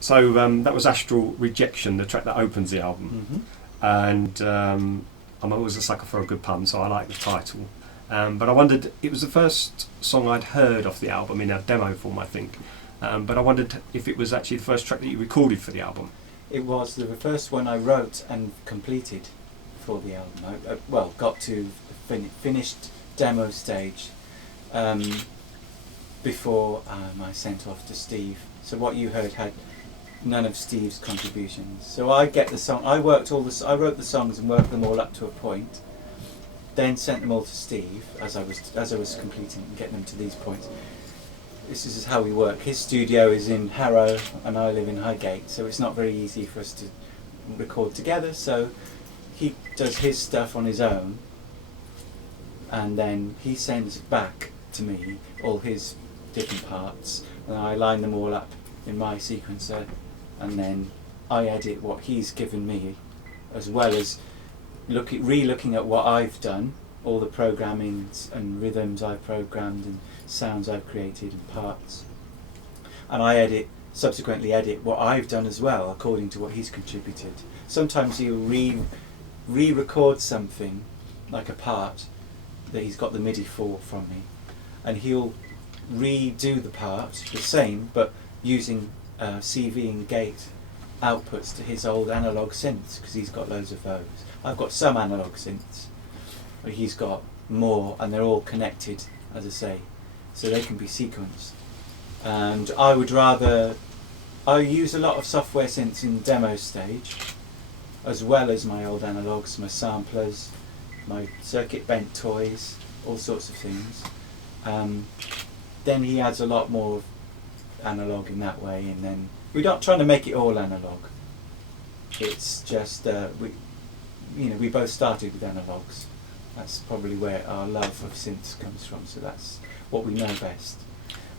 So that was Astral Rejection, the track that opens the album. And I'm always a sucker for a good pun, so I like the title. But I wondered, it was the first song I'd heard off the album in a demo form, I think. But I wondered if it was actually the first track that you recorded for the album. It was the first one I wrote and completed for the album. I got to finished demo stage before I sent off to Steve. So what you heard had none of Steve's contributions. So I get the song. I wrote the songs and worked them all up to a point. Then sent them all to Steve as I was completing and getting them to these points. This is how we work. His studio is in Harrow and I live in Highgate, so it's not very easy for us to record together. So he does his stuff on his own, and then he sends back to me all his different parts, and I line them all up in my sequencer, and then I edit what he's given me, as well as re-looking at what I've done, all the programming and rhythms I've programmed and sounds I've created and parts, and I subsequently edit what I've done as well according to what he's contributed. Sometimes he'll re-record something, like a part that he's got the MIDI for from me, and he'll redo the part the same but using CV and gate outputs to his old analog synths, because he's got loads of those. I've got some analog synths, but he's got more, and they're all connected, as I say, so they can be sequenced. And I use a lot of software synths in demo stage, as well as my old analogs, my samplers, my circuit bent toys, all sorts of things. Then he adds a lot more analog in that way, and then we're not trying to make it all analog. It's just we both started with analogs. That's probably where our love of synths comes from. So that's what we know best.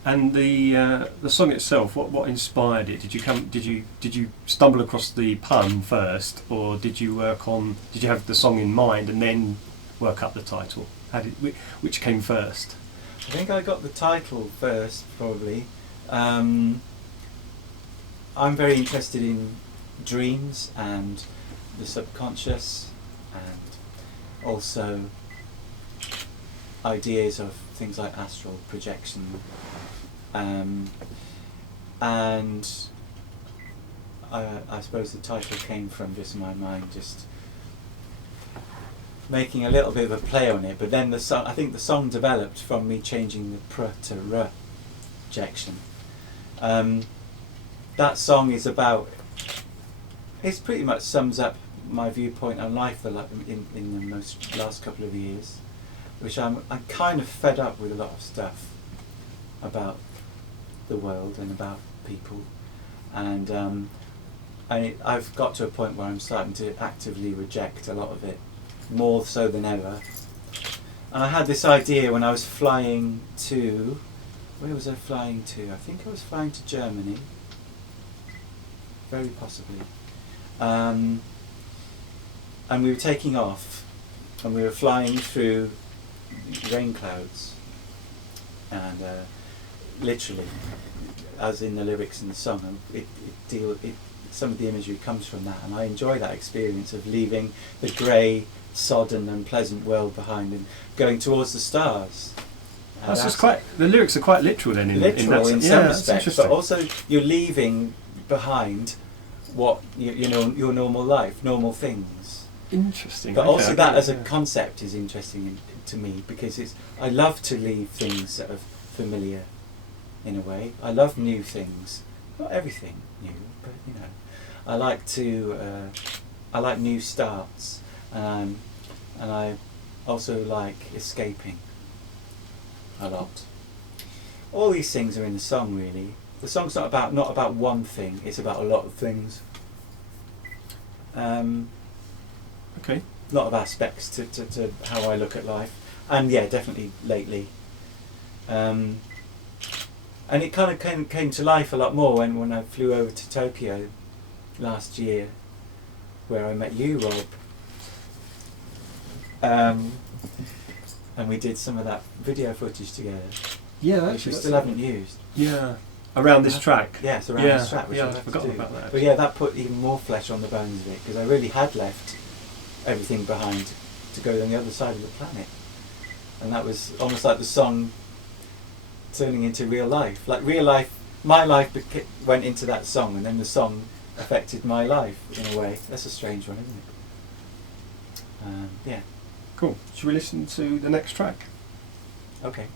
And the song itself, what inspired it? Did you stumble across the pun first, or did you have the song in mind and then work up the title? Which came first? I think I got the title first, probably. I'm very interested in dreams and the subconscious, and also ideas of things like astral projection, and I suppose the title came from just my mind just making a little bit of a play on it. But then I think the song developed from me changing the pr to r rejection. That song is it pretty much sums up my viewpoint on life in the last couple of years, which I'm kind of fed up with a lot of stuff about the world and about people, and I've got to a point where I'm starting to actively reject a lot of it, more so than ever. And I had this idea when I was flying to, where was I flying to? I think I was flying to Germany, very possibly. And we were taking off, and we were flying through rain clouds, and literally, as in the lyrics in the song, some of the imagery comes from that, and I enjoy that experience of leaving the grey, sodden and pleasant world behind and going towards the stars. That's just the lyrics are quite literal then. In some respects, but also you're leaving behind what your normal life, normal things. Interesting. But also that as a concept is interesting to me, because I love to leave things that are familiar in a way. I love new things, not everything new, but I like new starts, and I also like escaping a lot. All these things are in the song, really. The song's not about one thing, it's about a lot of things. Okay. A lot of aspects to how I look at life, and yeah, definitely lately. And it kind of came to life a lot more when I flew over to Tokyo last year, where I met you, Rob. And we did some of that video footage together. Yeah, which we still haven't used. Yeah, around this track. Yes, around this track, which yeah, I I'd left to forgotten do. about that. But yeah, that put even more flesh on the bones of it, because I really had left everything behind to go on the other side of the planet. And that was almost like the song turning into real life. Like real life, my life went into that song, and then the song affected my life in a way. That's a strange one, isn't it? Yeah. Cool. Should we listen to the next track? Okay.